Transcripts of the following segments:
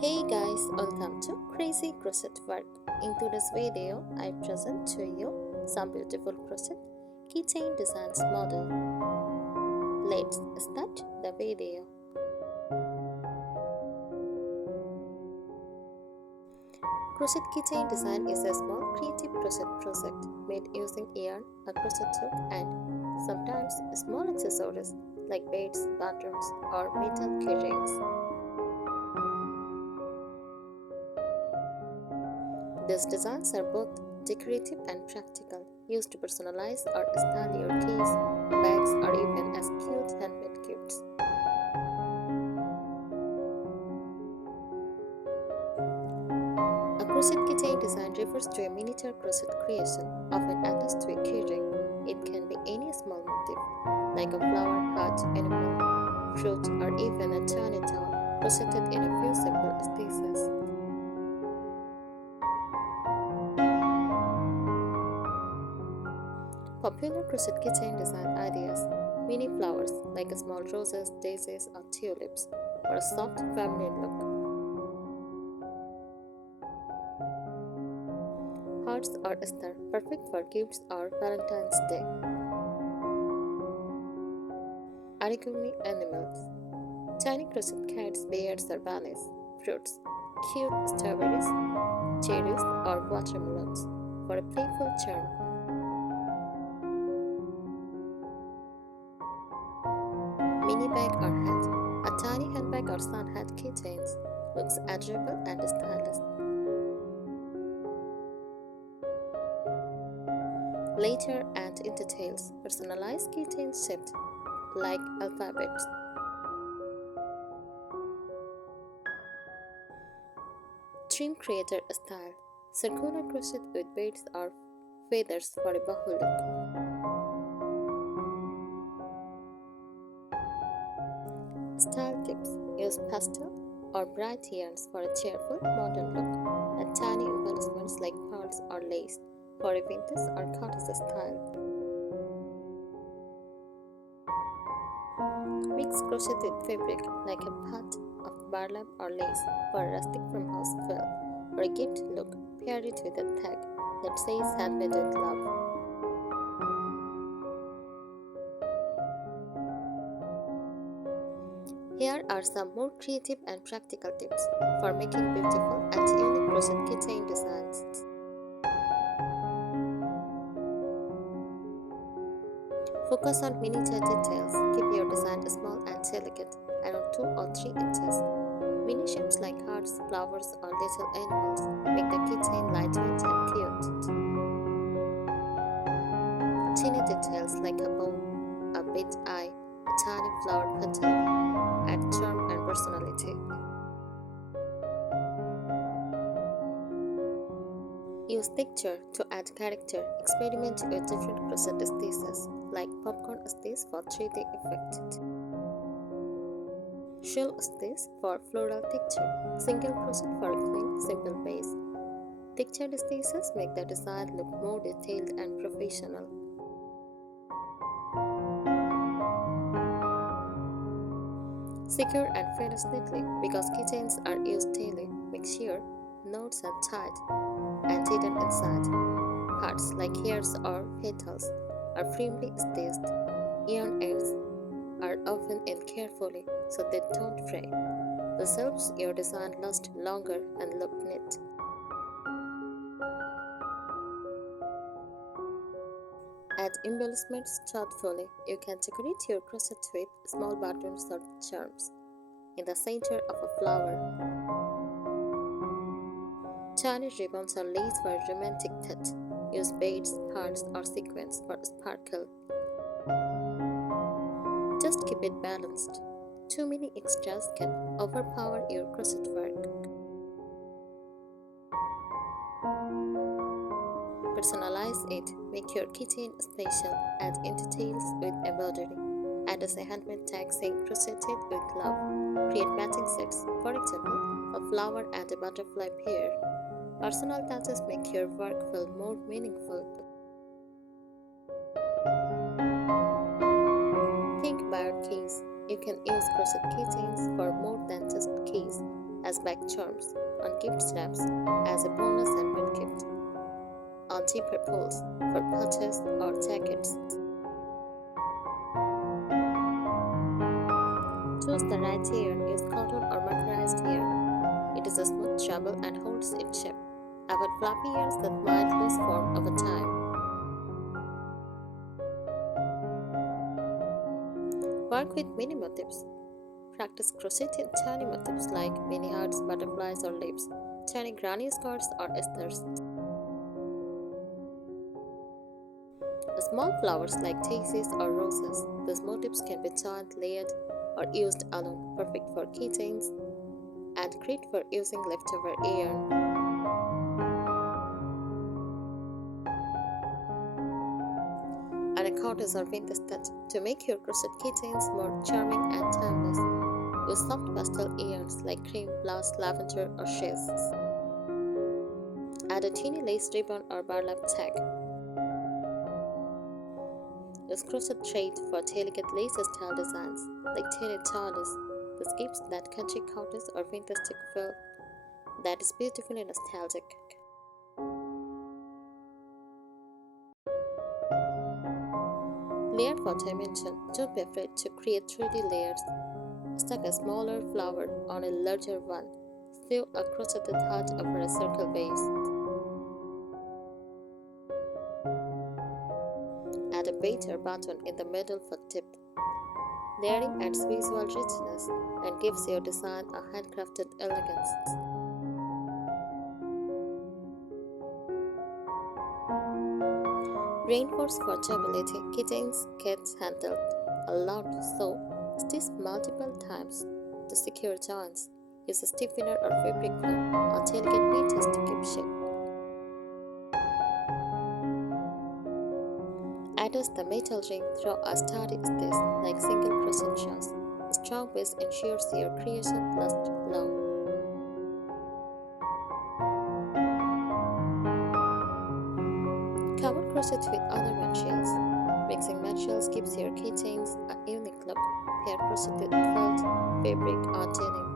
Hey guys, welcome to Crazy Crochet Work. In today's video, I present to you some beautiful crochet keychain designs model. Let's start the video. Crochet keychain design is a small creative crochet project made using yarn, a crochet hook, and sometimes small accessories like beads, buttons, or metal keyrings. These designs are both decorative and practical, used to personalize or style your keys, bags, or even as cute handmade gifts. A crochet keychain design refers to a miniature crochet creation, often attached to a keyring. It can be any small motif, like a flower, heart, animal, fruit, or even a tiny doll, crocheted in a few simple stitches. Popular crochet keychain design ideas: mini flowers like small roses, daisies, or tulips, for a soft feminine look. Hearts or star, perfect for gifts or Valentine's Day. Origami animals: tiny crochet cats, bears, or bunnies. Fruits: cute strawberries, cherries, or watermelons, for a playful charm. Mini bag or hat, a tiny handbag or sun hat keychains, looks adorable and stylish. Letter and details, personalized keychain shaped like alphabets. Dream creator style, circular crochet with beads or feathers for a boho look. Style tips: use pastel or bright yarns for a cheerful modern look, and tiny embellishments like pearls or lace for a vintage or cottage style. Mix crochet with fabric like a pat of burlap or lace for a rustic farmhouse feel. For a gift look, pair it with a tag that says handmade with love. Here are some more creative and practical tips for making beautiful and unique crochet keychain designs. Focus on miniature details. Keep your design small and delicate, around 2 or 3 inches. Mini shapes like hearts, flowers, or little animals make the keychain lightweight and cute. Teeny details like a bow, a bead eye, a tiny flower petal add charm and personality. Use texture to add character. Experiment with different crochet stitches like popcorn stitch for 3D effect. Shell stitch for floral texture. Single crochet for a clean, simple base. Textured stitches make the design look more detailed and professional. Secure and finish neatly. Because keychains are used daily, make sure knots are tied and hidden inside. Hearts like hairs or petals are firmly stitched. Yarn ends are often in carefully so they don't fray. This helps your design last longer and look neat. Add embellishments thoughtfully. You can decorate your crochet with small buttons or charms in the center of a flower. Tiny ribbons or lace for a romantic touch. Use beads, pearls, or sequins for sparkle. Just keep it balanced. Too many extras can overpower your crochet work. Personalize it. Make your keychain special. Add in details with embroidery. Add a handmade tag saying crocheted with love. Create matching sets. For example, a flower and a butterfly pair. Personal touches make your work feel more meaningful. Think about keys. You can use crochet keychains for more than just keys, as like charms on gift snaps as a bonus handmade gift, on zipper pulls for pouches or jackets. Choose the right yarn, use cotton or mercerized yarn. It is a smooth travel and holds its shape. Avoid floppy yarns that might lose form over time. Work with mini motifs. Practice crocheting tiny motifs like mini hearts, butterflies, or leaves, tiny granny squares or esters. Small flowers like daisies or roses. These motifs can be joined, layered, or used alone, perfect for keychains and great for using leftover yarn. Add a cottage or vintage touch to make your crochet keychains more charming and timeless. Use soft pastel yarns like cream, blush, lavender, or chaise. Add a teeny lace ribbon or burlap tag. Use crochet thread for delicate lace-style designs like teeny talis. This gives that country cottage or vintage feel that is beautifully nostalgic. Layer for dimension. Don't be afraid to create 3D layers. Stack a smaller flower on a larger one. Sew a crocheted heart over a circle base. Add a bead or button in the middle for depth. Layering adds visual richness and gives your design a handcrafted elegance. Reinforce for durability. Keychains get handled a lot, so stitch multiple times to secure joints. Use a stiffener or fabric glue on delicate pieces to keep shape. Attach the metal ring through a sturdy stitch like single crochet straws. A strong base ensures your creation lasts long. Cover crochet with other materials. Mixing materials gives your keychains a unique look. Pair crocheted felt, fabric, or denim.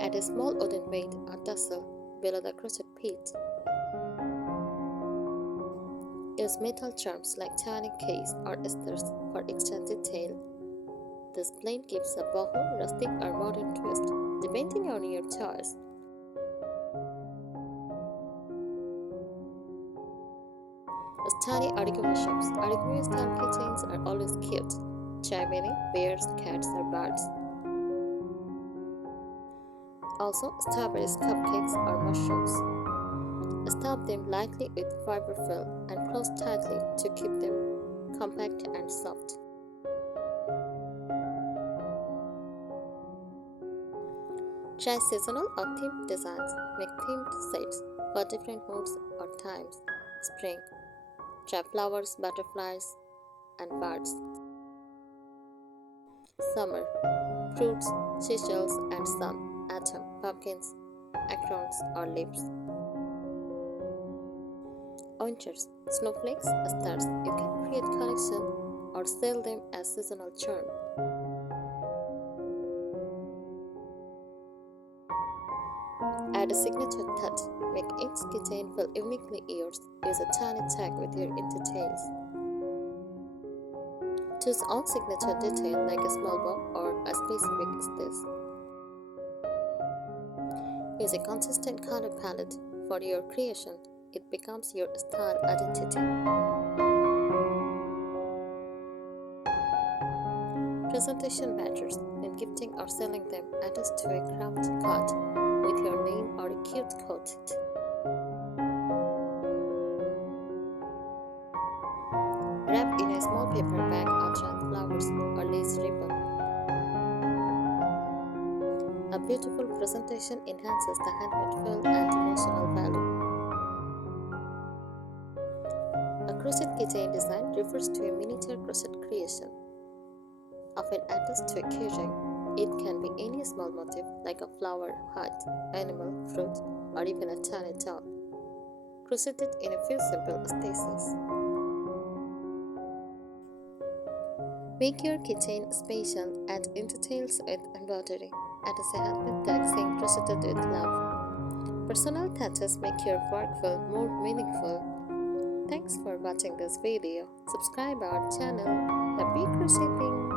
Add a small wooden bead or tassel below the crochet piece. Use metal charms like tiny keys or esters for extra detail. This blend gives a boho, rustic, or modern twist, depending on your choice. Tiny origami shapes. Origami style keychains are always cute. Try many bears, cats, or birds. Also, strawberries, cupcakes, or mushrooms. Stuff them lightly with fiber fill and close tightly to keep them compact and soft. Try seasonal or themed designs. Make themed sets for different moods or times. Spring. Try flowers, butterflies, and birds. Summer. Fruits, seashells, and sun, autumn, pumpkins, acorns, or leaves. Winters, snowflakes, stars. You can create collection or sell them as seasonal charm. Add a signature touch. Make each keychain feel uniquely yours. Use a tiny tag with your details. Choose own signature detail like a small bow or a specific stitch. Use a consistent color palette for your creation. It becomes your style identity. Presentation matters. When gifting or selling them, attach to a craft card with your name or a cute quote. Wrap in a small paper bag or giant flowers or lace ribbon. A beautiful presentation enhances the handmade feel and emotional value. A crochet keychain design refers to a miniature crochet creation, often attached to a keyring. It can be any small motif like a flower, heart, animal, fruit, or even a tiny doll, crocheted in a few simple stitches. Make your keychain special, add in details with embroidery. Add a handmade tag saying crocheted with love. Personal touches make your work feel more meaningful. Thanks for watching this video. Subscribe our channel. Happy crocheting!